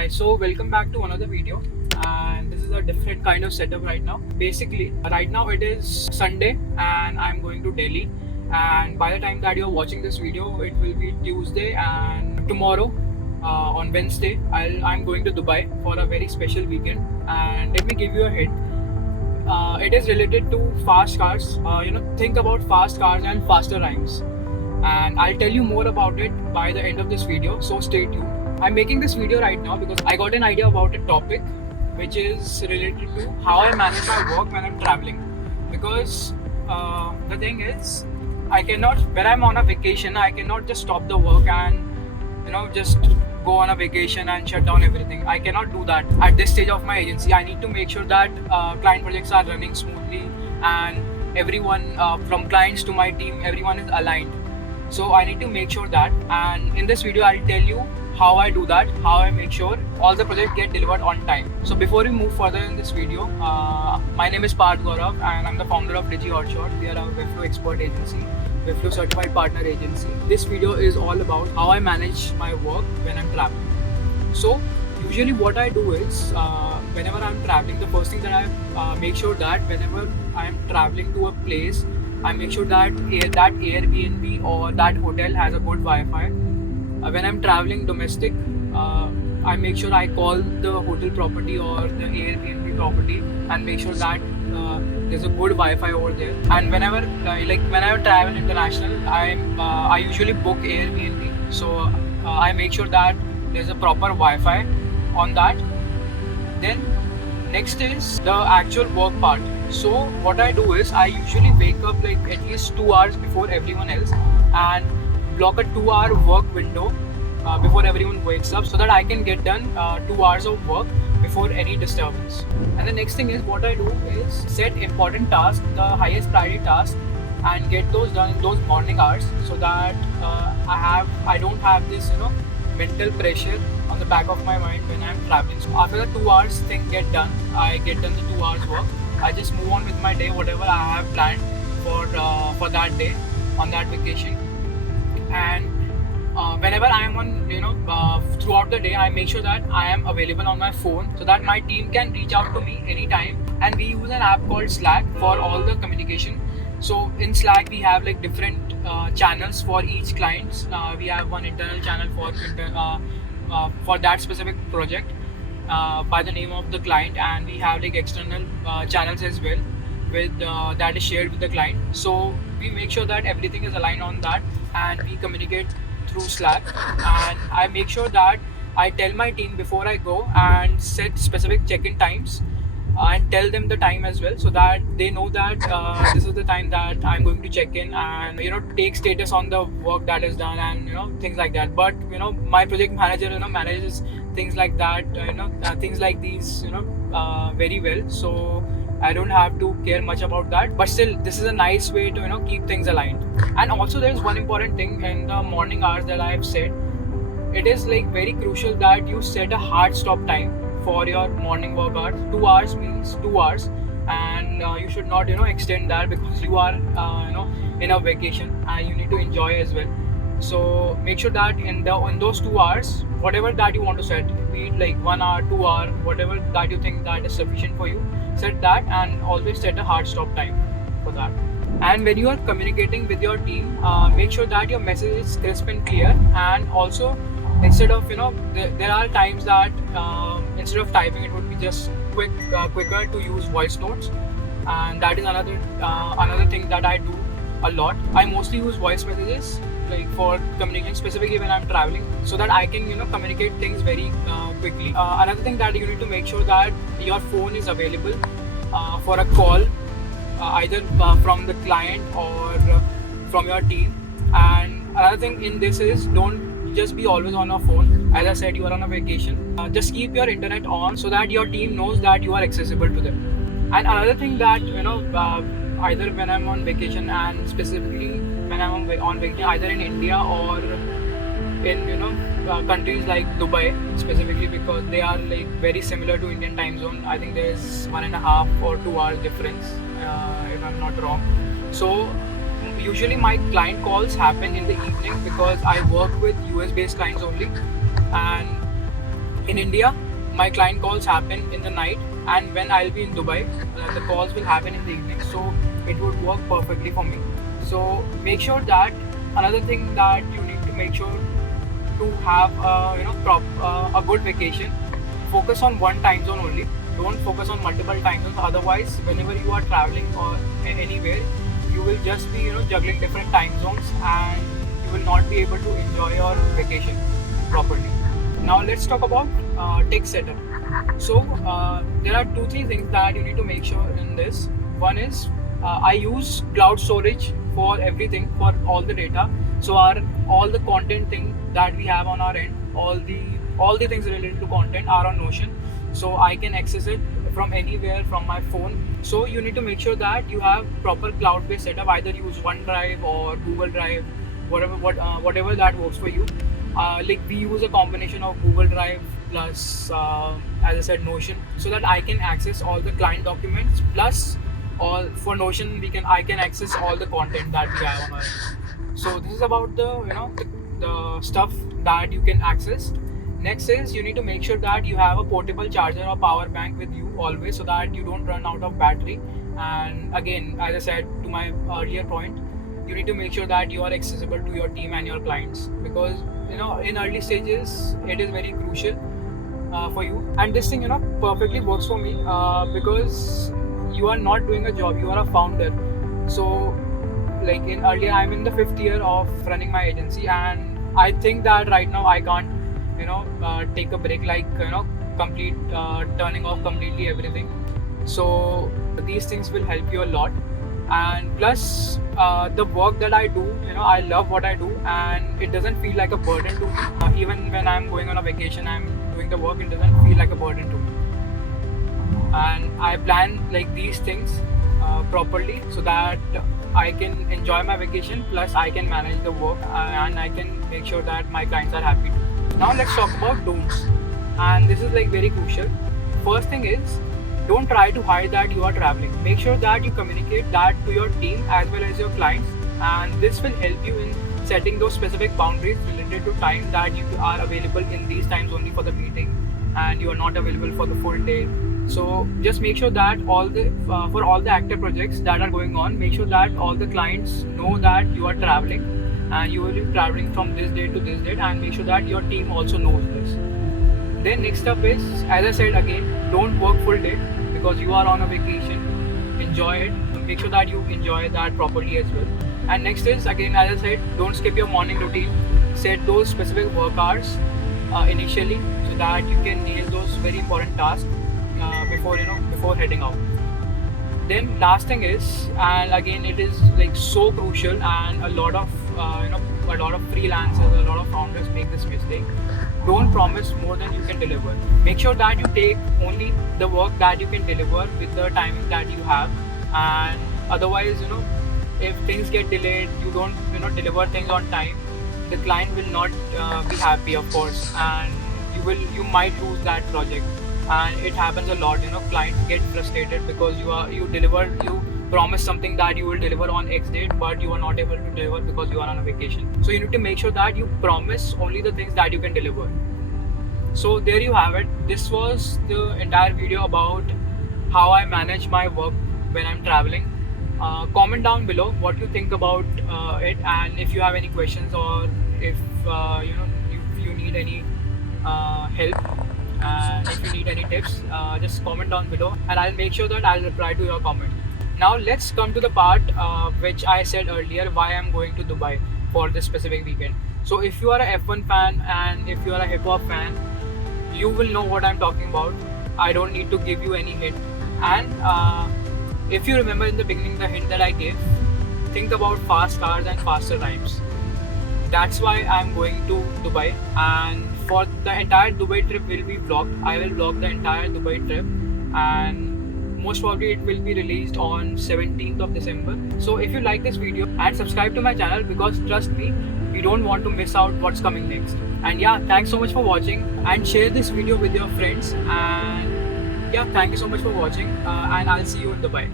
Hi, so welcome back to another video, and this is a different kind of setup right now. Basically, right now it is Sunday and I'm going to Delhi, and by the time that you're watching this video, it will be Tuesday, and tomorrow on Wednesday, I'm going to Dubai for a very special weekend. And let me give you a hint. It is related to fast cars. Think about fast cars and faster rhymes, and I'll tell you more about it by the end of this video, so stay tuned. I'm making this video right now because I got an idea about a topic which is related to how I manage my work when I'm traveling. Because the thing is, I cannot, when I'm on a vacation, I cannot just stop the work and just go on a vacation and shut down everything. I cannot do that at this stage of my agency. I need to make sure that client projects are running smoothly, and everyone from clients to my team, everyone is aligned. So I need to make sure that, and in this video I'll tell you how I do that, how I make sure all the projects get delivered on time. So before we move further in this video, my name is Parth Gaurav and I'm the founder of Digi Hotshot. We are a Webflow expert agency, Webflow certified partner agency. This video is all about how I manage my work when I'm traveling. So usually what I do is, whenever I'm traveling, the first thing that I make sure that whenever I'm traveling to a place, I make sure that that Airbnb or that hotel has a good Wi-Fi. When I'm traveling domestic, I make sure I call the hotel property or the Airbnb property and make sure that there's a good Wi-Fi over there. And whenever travel international, I usually book Airbnb, so I make sure that there's a proper Wi-Fi on that. Then next is the actual work part. So what I do is, I usually wake up like at least 2 hours before everyone else and block a 2-hour work window before everyone wakes up, so that I can get done 2 hours of work before any disturbance. And the next thing is, what I do is set important tasks, the highest priority tasks, and get those done in those morning hours, so that I don't have this mental pressure on the back of my mind when I'm traveling. So after the 2 hours thing get done, I get done the 2 hours work. I just move on with my day, whatever I have planned for that day on that vacation. And whenever I am on, throughout the day, I make sure that I am available on my phone so that my team can reach out to me anytime. And we use an app called Slack for all the communication. So in Slack, we have like different channels for each client. We have one internal channel for that specific project by the name of the client, and we have like external channels as well with that is shared with the client. So we make sure that everything is aligned on that, and we communicate through Slack. And I make sure that I tell my team before I go and set specific check-in times and tell them the time as well, so that they know that this is the time that I'm going to check in, and take status on the work that is done, and things like that. But my project manager manages things like that, things like these very well, so I don't have to care much about that. But still, this is a nice way to keep things aligned. And also, there's one important thing in the morning hours that I have said. It is like very crucial that you set a hard stop time for your morning work hours. 2 hours means 2 hours, and you should not extend that, because you are in a vacation and you need to enjoy as well. So make sure that in those 2 hours, whatever that you want to set, be it like 1 hour, 2 hour, whatever that you think that is sufficient for you, set that, and always set a hard stop time for that. And when you are communicating with your team, make sure that your message is crisp and clear. And also, instead of there are times that instead of typing, it would be just quicker to use voice notes, and that is another thing that I do a lot. I mostly use voice messages like for communication, specifically when I'm traveling, so that I can communicate things very quickly. Another thing that you need to make sure that your phone is available for a call, either from the client or from your team. And another thing in this is, don't just be always on your phone. As I said, you are on a vacation. Just keep your internet on so that your team knows that you are accessible to them. And another thing that either when I'm on vacation, and specifically when I'm on vacation, either in India or in countries like Dubai specifically, because they are like very similar to Indian time zone. I think there's 1.5 or 2 hours difference, if I'm not wrong. So usually my client calls happen in the evening, because I work with US based clients only, and In India, my client calls happen in the night, and when I'll be in Dubai, the calls will happen in the evening. So it would work perfectly for me. So make sure that another thing that you need to make sure to have a good vacation. Focus on one time zone only. Don't focus on multiple time zones. Otherwise, whenever you are traveling or anywhere, you will just be juggling different time zones, and you will not be able to enjoy your vacation properly. Now let's talk about tech setup. So there are 2-3 things that you need to make sure in this. One is I use cloud storage for everything, for all the data. So all the content thing that we have on our end, all the things related to content are on Notion. So I can access it from anywhere from my phone. So you need to make sure that you have proper cloud-based setup. Either use OneDrive or Google Drive, whatever that works for you. Like we use a combination of Google Drive plus, as I said, Notion, so that I can access all the client documents. Plus, all for Notion, I can access all the content that we have on our end. So this is about the stuff that you can access. Next is you need to make sure that you have a portable charger or power bank with you always, so that you don't run out of battery. And again, as I said to my earlier point, you need to make sure that you are accessible to your team and your clients, because in early stages it is very crucial for you. And this thing perfectly works for me because you are not doing a job, you are a founder. So like I'm in the 5th year of running my agency, and I think that right now I can't take a break, like complete turning off completely everything. So these things will help you a lot. And plus the work that I do, I love what I do, and it doesn't feel like a burden to me. Even when I'm going on a vacation, I'm doing the work, it doesn't feel like a burden to me. And I plan like these things properly, so that I can enjoy my vacation, plus I can manage the work, and I can make sure that my clients are happy too. Now let's talk about don'ts, and this is like very crucial. First thing is, don't try to hide that you are traveling. Make sure that you communicate that to your team as well as your clients, and this will help you in setting those specific boundaries related to time, that you are available in these times only for the meeting and you are not available for the full day. So just make sure that for all the active projects that are going on, make sure that all the clients know that you are traveling and you will be traveling from this date to this date, and make sure that your team also knows this. Then next up is, as I said again, don't work full day, because you are on a vacation. Enjoy it. Make sure that you enjoy that properly as well. And next is, again, as I said, don't skip your morning routine. Set those specific work hours initially, so that you can nail those very important tasks before heading out. Then last thing is, and again it is like so crucial, and a lot of freelancers, a lot of founders make this mistake. Don't promise more than you can deliver. Make sure that you take only the work that you can deliver with the timing that you have. And otherwise, if things get delayed, you don't deliver things on time, the client will not be happy, of course, and you might lose that project. And it happens a lot. Clients get frustrated because you promise something that you will deliver on X date, but you are not able to deliver because you are on a vacation. So you need to make sure that you promise only the things that you can deliver. So there you have it. This was the entire video about how I manage my work when I'm traveling. Comment down below what you think about it, and if you have any questions, or if you need any help, and if you need any tips, just comment down below, and I'll make sure that I'll reply to your comment. Now let's come to the part which I said earlier, why I'm going to Dubai for this specific weekend. So if you are a F1 fan and if you are a hip hop fan, you will know what I'm talking about. I don't need to give you any hint. And if you remember in the beginning the hint that I gave, think about fast cars and faster times. That's why I'm going to Dubai, and for the entire Dubai trip will be vlogged. I will vlog the entire Dubai trip, and most probably it will be released on 17th of December. So if you like this video, and subscribe to my channel, because trust me, you don't want to miss out what's coming next. And yeah, thanks so much for watching, and share this video with your friends. And yeah, thank you so much for watching, and I'll see you in Dubai.